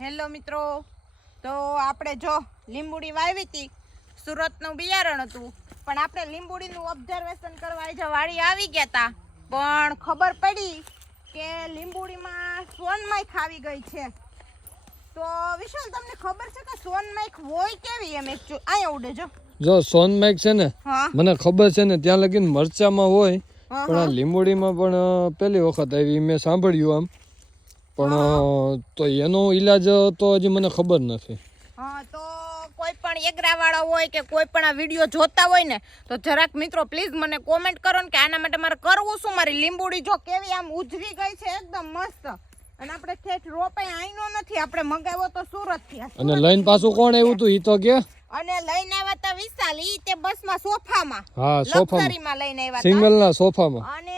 Hello મિત્રો. તો આપણે જો લીંબુડી વાવી હતી સુરતનું બિયારણ હતું પણ આપણે લીંબુડીનું ઓબ્ઝર્વેશન કરવા આજે વાળી આવી ગયા હતા પણ ખબર પડી કે લીંબુડીમાં સોનમાઈખ આવી ગઈ છે. તો વિશાલ તમને ખબર છે કે સોનમાઈખ હોય કેવી એમ? અહીંયા ઉડે જો. જો સોનમાઈક છે ને મને ખબર છે ને ત્યાં લગીને મરચામાં હોય પણ આ હા. પણ પહેલી વખત આવી મેં સાંભળ્યું આમ. પણ તો એનો ઈલાજ તો હજી મને ખબર નથી. હા તો કોઈ પણ એગરાવાળા હોય કે કોઈ પણ આ વીડિયો જોતા હોય ને તો જરાક મિત્રો પ્લીઝ મને કોમેન્ટ કરો ને કે આના માટે મારે કરવું શું? મારી લીંબુડી જો કેવી આમ ઉજરી ગઈ છે એકદમ મસ્ત. અને આપણે ઠેઠ રોપાઈ આઈનો નથી આપણે મંગાવ્યો તો સુરતથી. અને લઈને પાછું કોણ આવ્યું તું? ઈ તો કે? અને લઈને આવ્યા હતા વિશાલ ઈ તે બસમાં સોફામાં. હા સોફામાં. લઈને આવ્યા સોફામાં. અને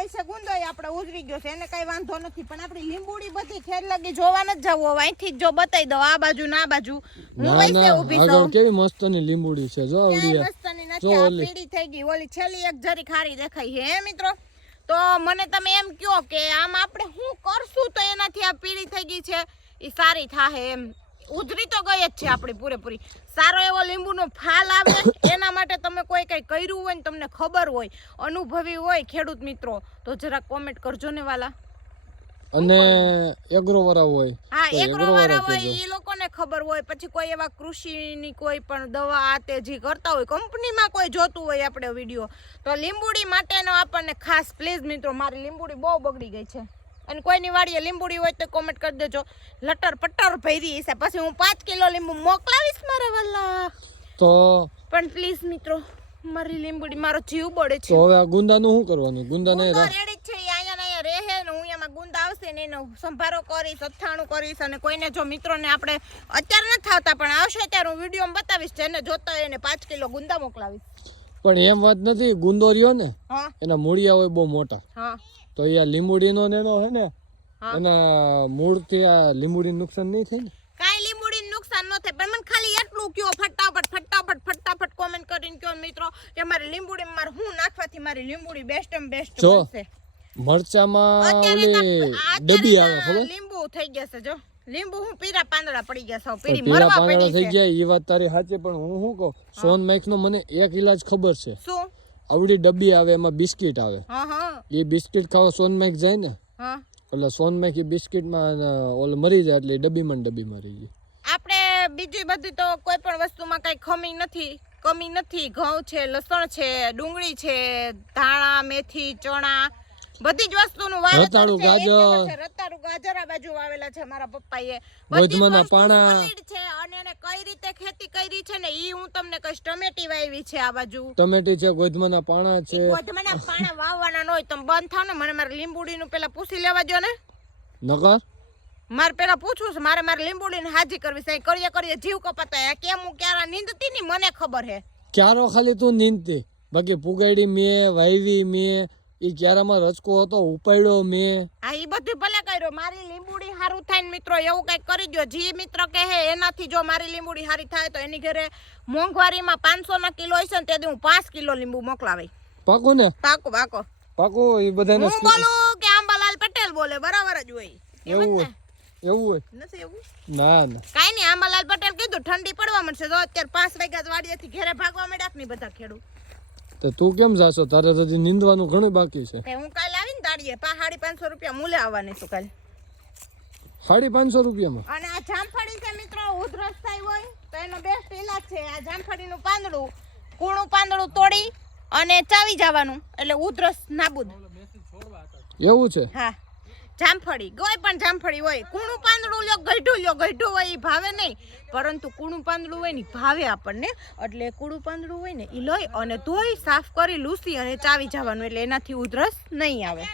વૈસે ગુંદોય આપણે ઉજળી ગયો છે એને કઈ વાંધો નથી. પણ આપણી લીંબુડી બધી ખેર લગી જોવા નથી જવું. હોય અહીંથી જો બતાવી દો આ બાજુ ના બાજુ. હું વૈસે ઊભી છું. કેવી મસ્તની લીંબોડી છે જો આવડી. મસ્તની નથી આ. પીળી થઈ ગઈ. ઓલી છેલ્લી એક જરી ખારી દેખાય છે હે મિત્રો? તો મને તમે એમ કયો કે આમ આપણે શું કરશું તો એનાથી આ પીળી થઈ ગઈ છે? એ સારી થાહે એમ. ઉધરી તો ગઈ જ છે આપણી પૂરેપૂરી. સારો એવો લીંબુનો ફાલ આવે એના માટે તમે કોઈ કઈ કર્યું હોય ને તમને ખબર હોય અનુભવી હોય ખેડૂત મિત્રો તો જરા કોમેન્ટ કરજો ને વાલા. અને એગ્રો વાળા હોય હા એગ્રો વાળા હોય. એ લોકોને ખબર હોય પછી કોઈ એવા કૃષિની કોઈ પણ દવા આ તે જે કરતા હોય કંપનીમાં કોઈ જોતું હોય આપણે વીડિયો. તો લીંબુડી માટેનો આપણને ખાસ પ્લીઝ મિત્રો મારી લીંબુડી બહુ બગડી ગઈ છે. અને કોઈની વાડીએ લીંબુડી હોય તો કોમેન્ટ કરી દેજો. લટર પટર ભરી હશે પછી હું પાંચ કિલો લીંબુ મોકલાવીશ મારા વલ્લા તો પણ પ્લીઝ મિત્રો મારી લીંબુડી મારો જીવ બળે છે. તો હવે આ ગુંદાનું શું કરવાનું? ગુંદાને રેડી છે અહીંયા ને અહીંયા રહે ને હું એમાં ગુંદા આવશે ને એનો સંભારો કરીશ અથાણું કરીશ અને કોઈને જો મિત્રોને આપણે અત્યારે નથી આવતા પણ આવશે ત્યારે હું વીડિયો બતાવીશ જેને જોતા હોય એને પાંચ કિલો ગુંદા મોકલાવીશ. પણ એમ વાત નથી ગુંદો રહ્યો ને હા. એના મૂળિયા હોય બહુ મોટા. હા. તો એ લીંબુડીનો નેનો હે ને. એના મૂળથી આ લીંબુડી નુકસાન નહીં થાય ને? કાંઈ લીંબુડી નુકસાન ન થાય પણ મને ખાલી એટલું કયો ફટાફટ ફટાફટ ફટાફટ કોમેન્ટ કરીને કયો મિત્રો કે મારી લીંબુડી મારે હું નાખવાથી મારી લીંબુડી બેસ્ટ એમ બેસ્ટ બનશે. મરચામાં ઓલી ડબી આવે ખબર? લીંબુ થઈ ગયા છે જો. લીંબુ હું પીરા પાંદડા પડી ગયા છે તો પીરી મરવા પાંદડા પડી થઈ ગયા એ વાત તારી સાચી પણ હું શું કહું? સોન નો મને એક ઈલાજ ખબર છે. શું? આવડી ડબ્બી આવે એમાં બિસ્કિટ આવે. એ બિસ્કિટ ખાવા સોનમેક જાય ને એટલે સોનમેક માઇક એ બિસ્કિટમાં ઓલ મરી જાય એટલે ડબ્બી ડબ્બીમાં ડબ્બી મરી ગઈ આપણે બીજી બધી તો કોઈ પણ વસ્તુમાં કઈ ખમી નથી કમી નથી. ઘઉં છે લસણ છે ડુંગળી છે ધાણા મેથી ચણા બધી જ વસ્તુનું વાવેતર છે. ગાજર. રતાળું ગાજર આ બાજુ વાવેલા છે મારા પપ્પાએ ગોધમાના પાણા. છે અને એને કઈ રીતે ખેતી કરી છે ને ઈ હું તમને કહીશ ટમેટી વાવી છે આ બાજુ ટમેટી છે ગોધમાના પાણા છે ઈ પાણા વાવવાના ન હોય તમે બંધ થાવ ને મને મારે લીંબુડીનું પેલા પૂછી લેવા દો ને નકર મારે પેલા પૂછવું છે મારે મારે લીંબુડીને હાજી કરવી છે કરીએ કરીએ જીવ કપાતા. કેમ હું ક્યારે નીંદતી ની મને ખબર હે ક્યારો ખાલી તું નીંદતી બાકી પુગાડી મેં વાવી મેં એ ક્યારામાં રચકો હતો ઉપાડ્યો મેં. હા એ બધું ભલે કર્યો મારી લીંબુડી સારું થાય ને મિત્રો એવું કંઈક કરી દો જે મિત્ર કહે એનાથી જો મારી લીંબુડી સારી થાય તો એની ઘરે મોંઘવારીમાં પાંચસો ના કિલો હશે ને તેથી હું પાંચ કિલો લીંબુ મોકલાવી. પાકો ને? પાકો પાકો. પાકો એ બધાને હું બોલું કે આંબાલાલ પટેલ બોલે બરાબર જ હોય. એવું હોય. એવું હોય? નથી એવું? ના ના. કાઈ નહીં આંબાલાલ પટેલ કીધું ઠંડી પડવા મળશે. તો અત્યારે પાંચ વાગ્યા જ વાડીએથી ઘરે ભાગવા માંડ્યા કે નહીં બધા ખેડૂત? તો તું કેમ જાશો? તારે તો નીંદવાનું ઘણું બાકી છે. હું કાલે આવીને તાળીએ પા સાડી પાંચસો રૂપિયા મૂલે આવવાની છું કાલ. સાડી પાંચસો રૂપિયામાં? અને આ જામફળી છે મિત્રો ઉધરસ થાય હોય તો એનો બેસ્ટ ઇલાજ છે. આ જામફળીનું પાંદડું કૂણું પાંદડું તોડી અને ચાવી જવાનું એટલે ઉધરસ નાબૂદ. એવું છે? હા. જામફળી કોઈ પણ જામફળી હોય. કૂણું પાંદડું લ્યો, ગઢું લ્યો, ગઢું હોય એ ભાવે નહીં. પરંતુ કૂણું પાંદડું હોય ને ભાવે આપણને. એટલે કૂણું પાંદડું હોય ને એ લઈ અને ધોઈ, સાફ કરી, લૂસી અને ચાવી જવાનું. એટલે એનાથી ઉધરસ નહીં આવે.